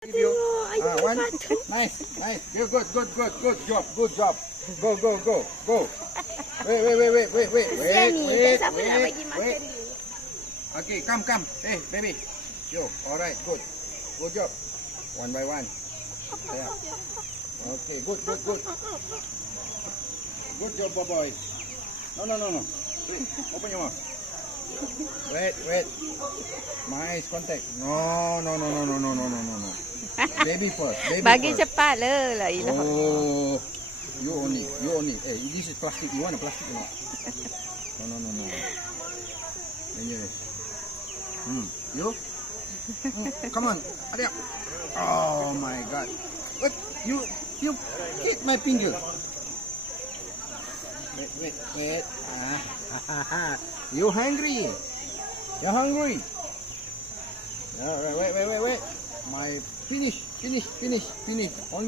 Video. One. Nice. Good job. Go. Wait. Okay, come. Hey, baby. Yo, alright, good. Good job. One by one. Yeah. Okay, good. Good job, boy. No. Wait, open your mouth. Wait. My eyes contact. No. Baby first. Bagi cepat le lah. Oh, you only. Hey, this is plastic. You want a plastic or not? No. Dangerous. You? Come on. Hurry up. Oh my God. What? You hit my finger. Wait. You hungry? You're hungry? Alright, wait. My finish. Only